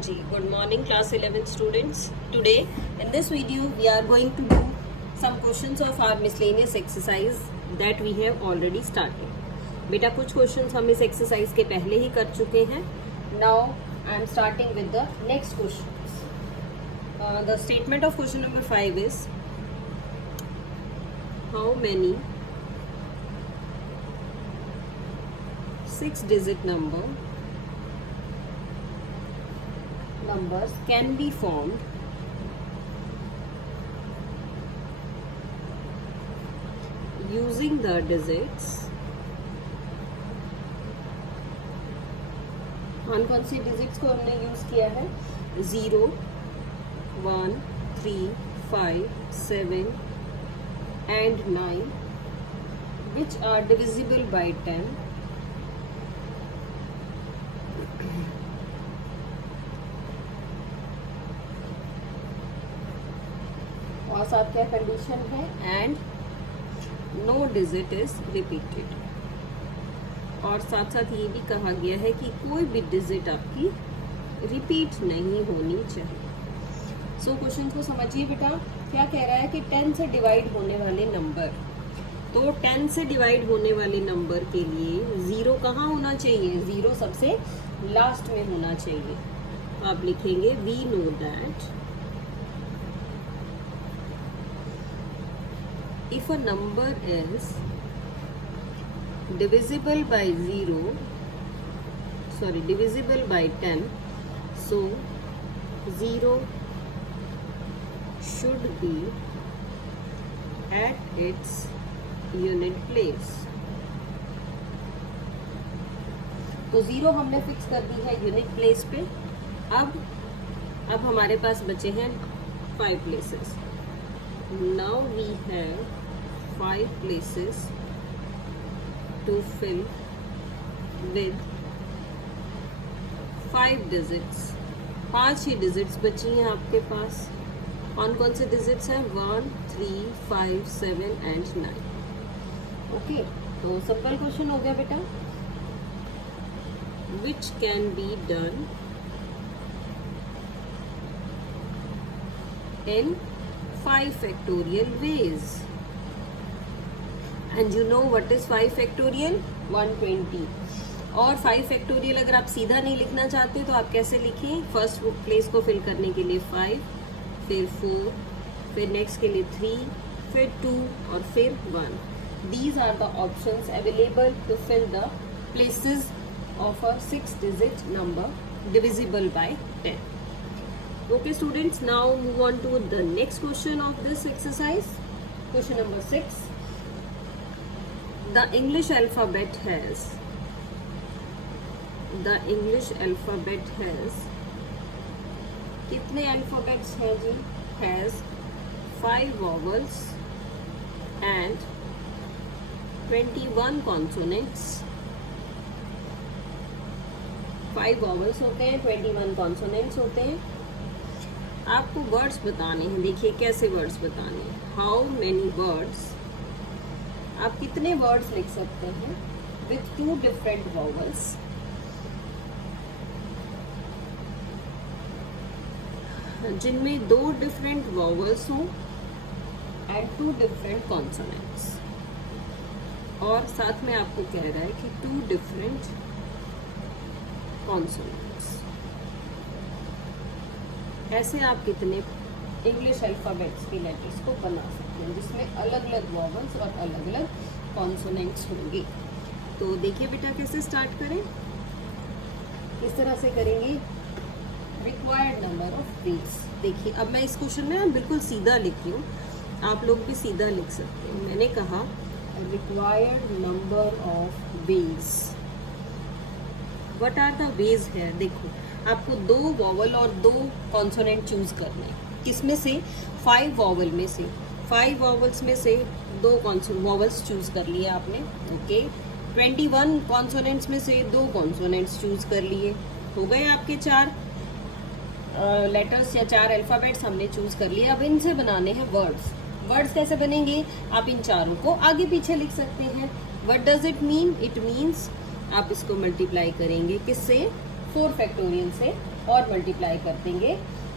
Good morning class 11 students. Today in this video we are going to do some questions of our miscellaneous exercise that we have already started. बेटा कुछ questions हम इस exercise के पहले ही कर चुके हैं. Now I am starting with the next questions. The statement of question number 5 is how many 6-digit numbers can be formed using the digits. कौन से डिजिट्स को हमने यूज किया है? 0, 1, 3, 5, 7 and 9 which are divisible by 10. और साथ क्या condition है? And no digit is repeated. और साथ साथ ये भी कहा गया है कि कोई भी डिजिट आपकी रिपीट नहीं होनी चाहिए. सो क्वेश्चन को समझिए बेटा. क्या कह रहा है कि 10 से डिवाइड होने वाले नंबर. तो 10 से डिवाइड होने वाले नंबर के लिए 0 कहाँ होना चाहिए? 0 सबसे लास्ट में होना चाहिए. आप लिखेंगे we know that if a number is divisible by 10, so 0 should be at its unit place. तो 0 हमने फिक्स कर दी है यूनिट प्लेस पे. अब हमारे पास बचे हैं 5 places. Now we have 5 places to fill with 5 digits. 5 he digits बची हैं आपके पास. कौन से डिजिट्स हैं? 1, 3, 5, 7 and 9. ओके, तो सिंपल क्वेश्चन हो गया बेटा. Which can be done in 5 factorial ways. And you know what is 5 factorial? 120. और 5 factorial अगर आप सीधा नहीं लिखना चाहते तो आप कैसे लिखें? फर्स्ट प्लेस को फिल करने के लिए 5, फिर 4, फिर नेक्स्ट के लिए 3, फिर 2 और फिर 1. These are the options available to fill the places of a 6-digit number divisible by 10. Okay students, now move on to the next question of this exercise. Question number 6. The English alphabet has कितने alphabets हैं जी? Has 5 vowels and 21 consonants. 5 vowels होते हैं, 21 consonants होते हैं. आपको words बताने हैं. देखिए कैसे वर्ड्स बताने हैं. हाउ मेनी वर्ड्स, आप कितने वर्ड्स लिख सकते हैं विथ 2 डिफरेंट वॉवल्स. जिनमें 2 डिफरेंट वॉवल्स हों एंड 2 डिफरेंट कॉन्सोनेंट्स. और साथ में आपको कह रहा है कि 2 डिफरेंट कॉन्सोनेंट्स. ऐसे आप कितने इंग्लिश अल्फ़ाबेट्स के लेटर्स को बना सकते हैं जिसमें अलग अलग वॉवल्स और अलग अलग कॉन्सोनेंट्स होंगे. तो देखिए बेटा कैसे स्टार्ट करें. इस तरह से करेंगे. Required number of veg. देखिए अब मैं इस क्वेश्चन में बिल्कुल सीधा लिख रही हूँ, आप लोग भी सीधा लिख सकते हैं. मैंने कहा required number of ways. What are the ways है? देखो आपको 2 वॉवल और 2 कॉन्सोनेंट चूज करने हैं. किसमें से? 5 वॉवल में से. 5 वॉवल्स में से 2 वॉवल्स चूज कर लिए आपने. ओके, 21 कॉन्सोनेंट्स में से 2 कॉन्सोनेंट्स चूज कर लिए. हो गए आपके 4 लेटर्स या 4 अल्फ़ाबेट्स हमने चूज कर लिए. अब इनसे बनाने हैं वर्ड्स. वर्ड्स कैसे बनेंगे? आप इन चारों को आगे पीछे लिख सकते हैं. What does it mean? It means आप इसको मल्टीप्लाई करेंगे किससे? 4 फैक्टोरियल से. और मल्टीप्लाई कर देंगे,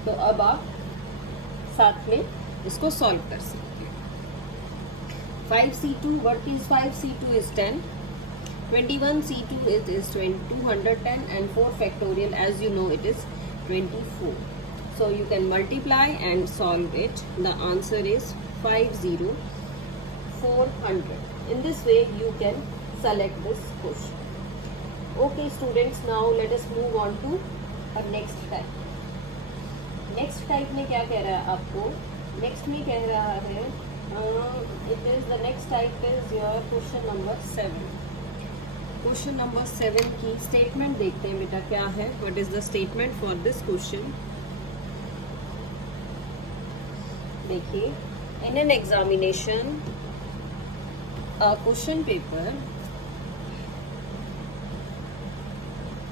तो अब आप साथ में इसको सॉल्व कर सकते हैं। 5c2, what is 5c2 is 10, 21c2 is 210, and 4 factorial, as you know, it is 24. So you can multiply and solve it. The answer is 50400. In this way you can select this question. Okay students, now let us move on to our next type. Next type में क्या कह रहा है आपको? Next में कह रहा है it is the next type is your question number 7. Question number 7 की स्टेटमेंट देखते हैं बेटा क्या है. What is the statement for this question? देखिए, in an examination question paper,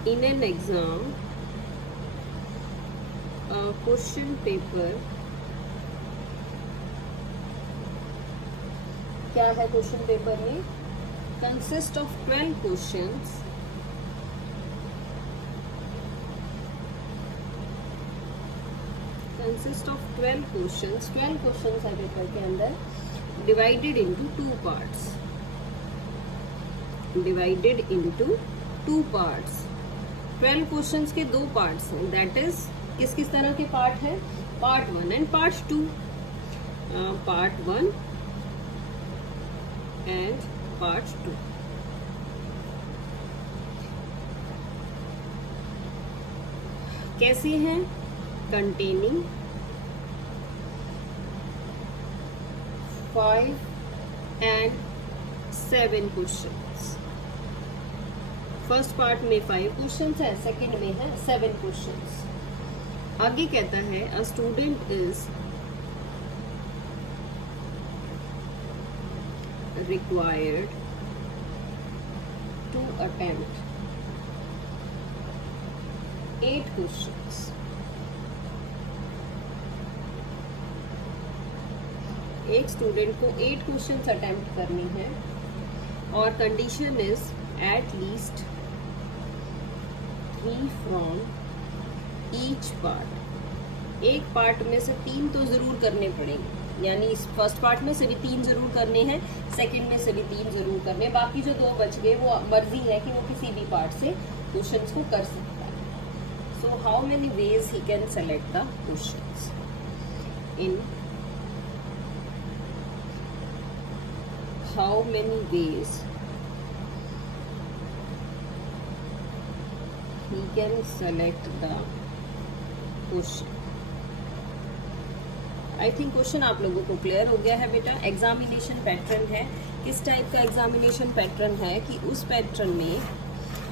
in an exam question paper, क्या है क्वेश्चन पेपर में? Consist of 12 questions, consist of 12 questions. 12 questions है पेपर के अंदर, divided into 2 parts, divided into 2 parts. 12 questions के 2 parts हैं. That is किस किस तरह के पार्ट है? Part 1 and part 2. Part 1 and part 2. कैसे हैं? Containing 5 and 7 questions. First part में 5 क्वेश्चंस है, सेकंड में है 7 क्वेश्चंस. आगे कहता है a student is required to attempt 8 questions. एक स्टूडेंट को 8 क्वेश्चंस अटेम्प्ट करनी है और condition is at least 3 from each part. एक पार्ट में से 3 तो जरूर करने पड़ेंगे, यानी इस फर्स्ट पार्ट में से भी 3 जरूर करने हैं, सेकंड में से भी 3 जरूर करने हैं. बाकी जो 2 बच गए वो मर्जी है कि वो किसी भी पार्ट से क्वेश्चंस को कर सकता है. So how many ways he can select the questions? In how many ways he can select the question? I think question आप लोगों को क्लियर हो गया है बेटा. एग्जामिनेशन पैटर्न है. किस टाइप का एग्जामिनेशन पैटर्न है कि उस पैटर्न में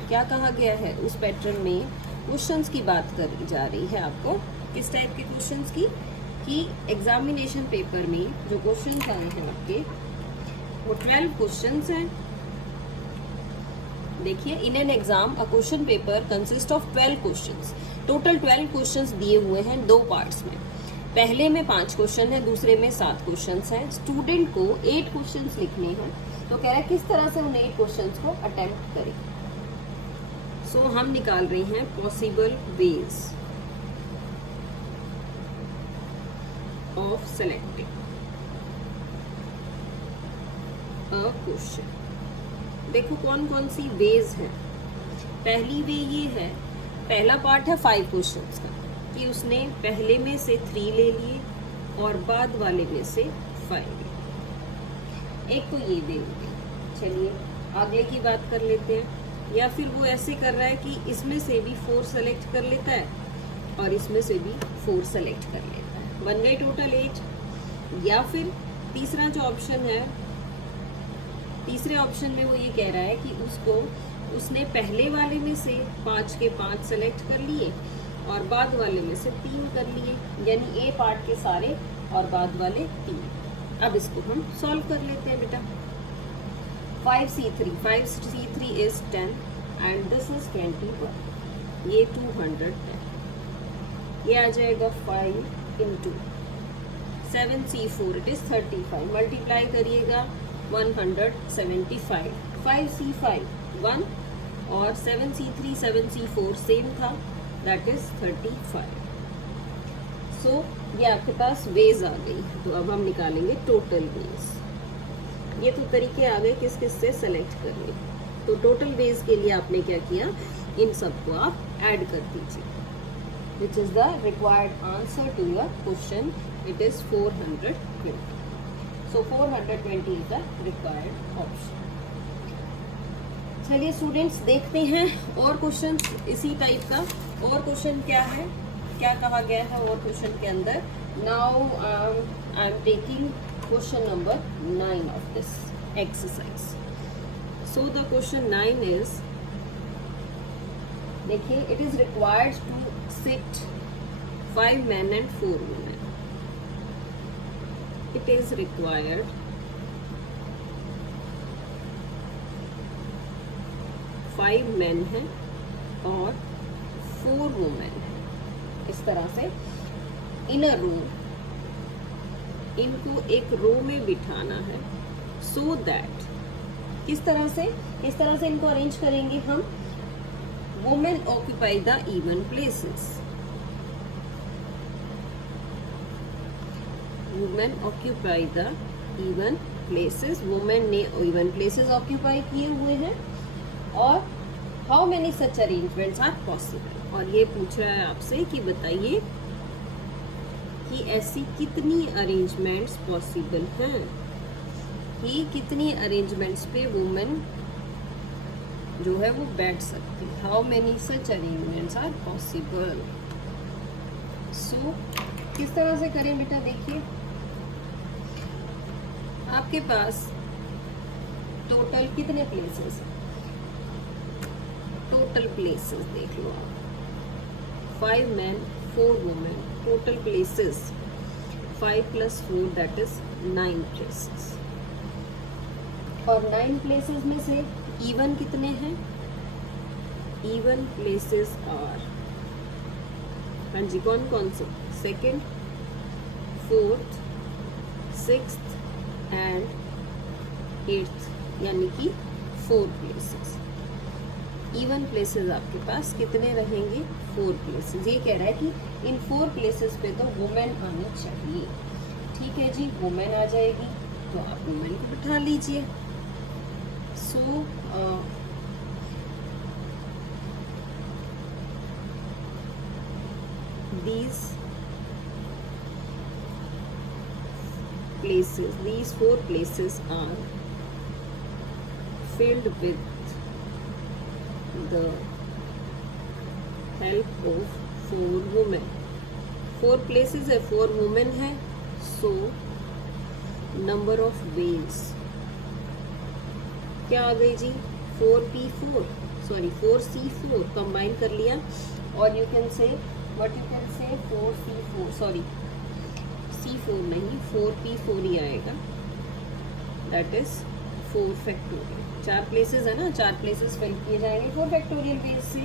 क्या कहा गया है? उस पैटर्न में क्वेश्चंस की बात करी जा रही है आपको. किस टाइप के क्वेश्चंस की? कि एग्जामिनेशन पेपर में जो क्वेश्चंस आए हैं आपके वो 12 क्वेश्चंस हैं. देखिए, in an exam a question paper consist of 12 questions. Total 12 questions दिए हुए हैं 2 पार्ट्स में. पहले में 5 क्वेश्चन है, दूसरे में 7 क्वेश्चंस हैं. स्टूडेंट को 8 क्वेश्चंस लिखने हैं, तो कह रहा है किस तरह से उन 8 क्वेश्चंस को अटेम्प्ट करें. सो हम निकाल रहे हैं possible ways of selecting question. देखो कौन कौन सी वेज है. पहली वे ये है, पहला पार्ट है 5 क्वेश्चंस का, कि उसने पहले में से 3 ले लिए और बाद वाले में से 5 ले. एक तो ये वे हो गई. चलिए आगे की बात कर लेते हैं. या फिर वो ऐसे कर रहा है कि इसमें से भी 4 सेलेक्ट कर लेता है और इसमें से भी 4 सेलेक्ट कर लेता है. बन गई टोटल 8. या फिर तीसरा जो ऑप्शन है, तीसरे ऑप्शन में वो ये कह रहा है कि उसने पहले वाले में से 5 के 5 सेलेक्ट कर लिए और बाद वाले में से 3 कर लिए, यानी ए पार्ट के सारे और बाद वाले 3. अब इसको हम सॉल्व कर लेते हैं बेटा. 5c3 is 10 and this is 21. ये 210. ये आ जाएगा 5 into 7c4 it is 35. Multiply करिएगा 175. 5c5 1 और 7c3 7c4 सेम था, दैट इज 35। सो ये आपके पास वेज आ गई। तो अब हम निकालेंगे टोटल वेज। ये तो तरीके आ गए किस किस से सेलेक्ट करने। तो टोटल वेज के लिए आपने क्या किया, इन सबको आप ऐड कर दीजिए, which is the required answer to your question. It is 420। So 420 is the required option. चलिए स्टूडेंट्स देखते हैं और क्वेश्चन इसी टाइप का। और क्वेश्चन क्या है, क्या कहा गया है और क्वेश्चन के अंदर। Now I am taking question number 9 of this exercise. So the question 9 is, देखिए, it is required to sit 5 men and 4 women. It is required 5 men हैं और 4 women हैं। इस तरह से इन अ रो, इनको एक रो में बिठाना है। सो दैट, किस तरह से, इस तरह से इनको अरेंज करेंगे हम। Women occupy the even places, women occupy the even places, women ने इवन प्लेसेस ऑक्यूपाई किए हुए हैं। और how many such arrangements are possible, और ये पूछ रहा है आपसे कि बताइए कि ऐसी कितनी अरेंजमेंट्स पॉसिबल हैं, कि कितनी अरेंजमेंट्स पे वुमेन जो है वो बैठ सकती है। How many such arrangements are possible. So किस तरह से करें बेटा, देखिए आपके पास टोटल कितने प्लेसेस हैं, टोटल प्लेसेस देख लो आप, 5 men 4 women, total places 5 + 4 that is 9 places. और 9 प्लेसेस में से इवन कितने हैं, इवन प्लेसेस आर, हाँ जी, कौन कौन से, 2nd, 4th, 6th and 8th, यानी कि 4 प्लेसेस। इवन प्लेसेस आपके पास कितने रहेंगे, 4 प्लेसेस। ये कह रहा है कि इन 4 प्लेसेस पे तो वुमेन आनी चाहिए। ठीक है जी, वुमेन आ जाएगी तो आप वुमेन को बिठा लीजिए। सो these places, these 4 places are filled with the help of 4 women. 4 places है, 4 women है। so number of ways क्या आ गई जी, 4p4, सॉरी 4c4 कंबाइन कर लिया। और you can say, what you can say, 4c4, sorry c4 नहीं, 4p4 ही आएगा, that is 4 factorial. 4 places है ना, 4 प्लेसेस फिल किए जाएंगे 4 फैक्टोरियल वेज से।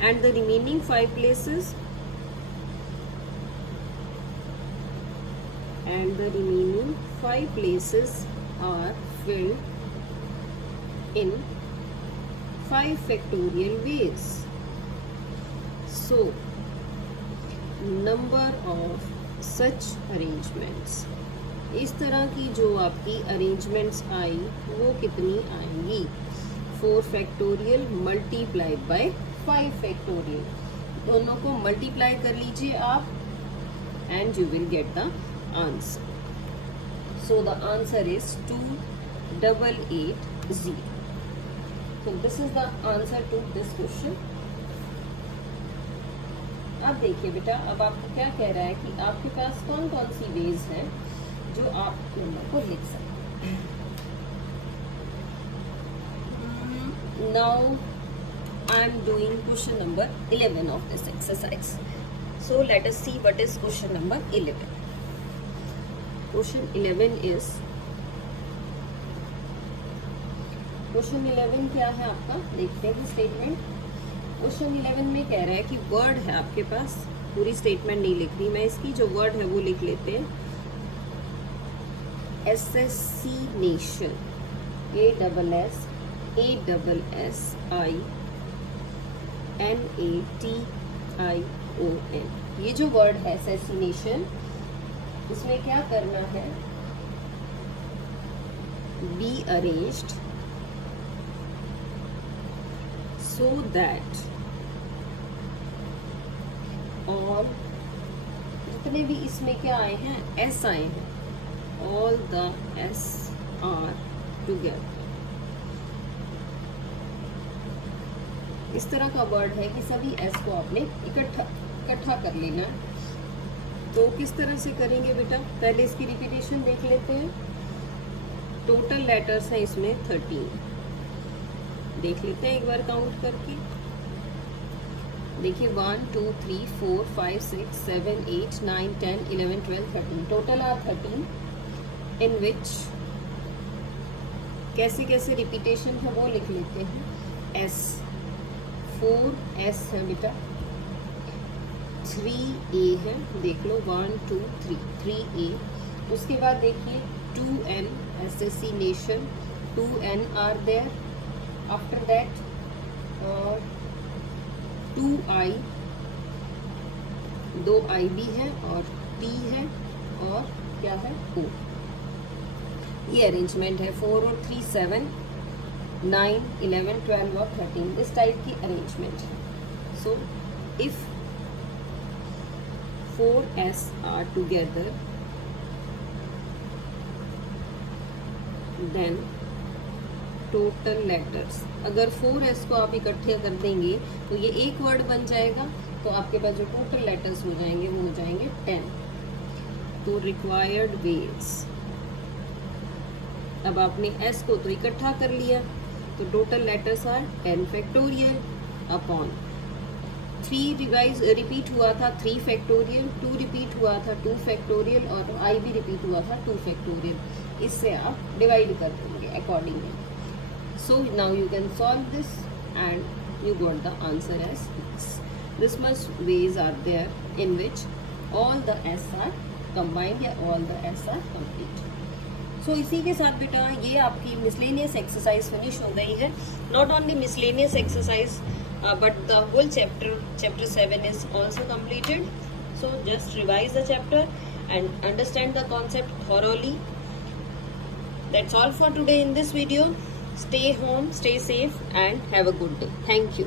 And the remaining 5 places, and the remaining 5 places are filled in 5 factorial ways. So number of such arrangements, इस तरह की जो आपकी अरेंजमेंट्स आई वो कितनी आएंगी, 4 फैक्टोरियल मल्टीप्लाइड बाय 5 फैक्टोरियल, दोनों को मल्टीप्लाई कर लीजिए आप and you will get the answer. So the answer is 2880. So this is the answer to this question. अब देखिए बेटा, अब आपको क्या कह रहा है कि आपके पास कौन कौन सी वेज हैं जो आप नंबर को लिख सकते हैं। Now I am doing question number 11 of this exercise. So let us see what is question number 11. Question 11 is, question 11 क्या है आपका, देखते हैं स्टेटमेंट। क्वेश्चन 11 में कह रहा है कि वर्ड है आपके पास, पूरी स्टेटमेंट नहीं लिख रही मैं इसकी, जो वर्ड है वो लिख लेते हैं। assassination, ASSASSINATION, SION। ये जो वर्ड है assassination, इसमें क्या करना है, be arranged so that all, जितने भी इसमें क्या आए हैं, S आए हैं, all the S are together। इस तरह का वर्ड है कि सभी एस को आपने इकट्ठा कर लेना है। तो किस तरह से करेंगे बेटा, पहले इसकी रिपीटेशन देख लेते हैं। टोटल लेटर्स हैं इसमें 13, देख लेते हैं एक बार काउंट करके। देखिए 1 2 3 4 5 6 7 8 9 10 11 12 13, टोटल आर 13, इन विच कैसे कैसे रिपीटेशन है वो लिख लेते हैं। एस 4 एस है बेटा, 3 ए है, देख लो 1 2 3 ए। उसके बाद देखिए 2N assassination, 2N are there, after that 2I, 2I भी है और T है और क्या है O। ये अरेंजमेंट है 4 और 3 7 9 11 12 और 13, इस टाइप की arrangement. So if 4S are together, then total letters, अगर 4S को आप इकट्ठे कर देंगे तो ये एक वर्ड बन जाएगा, तो आपके पास जो टोटल लेटर्स हो जाएंगे वो हो जाएंगे 10। तो रिक्वायर्ड वेज, अब आपने S को तो इकट्ठा कर लिया, तो total letters are 10 factorial upon 3 repeat हुआ था 3 फैक्टोरियल, 2 रिपीट हुआ था 2 फैक्टोरियल और I भी रिपीट हुआ था 2 फैक्टोरियल। इससे आप डिवाइड कर देंगे accordingly. So now you can solve this and you got the answer as this much ways are there in which all the S are combined या all the S are complete. So इसी के साथ बेटा ये आपकी miscellaneous exercise finish हो गई है। Not only miscellaneous exercise but the whole chapter 7 is also completed. So just revise the chapter and understand the concept thoroughly. That's all for today in this video. Stay home, stay safe and have a good day. Thank you.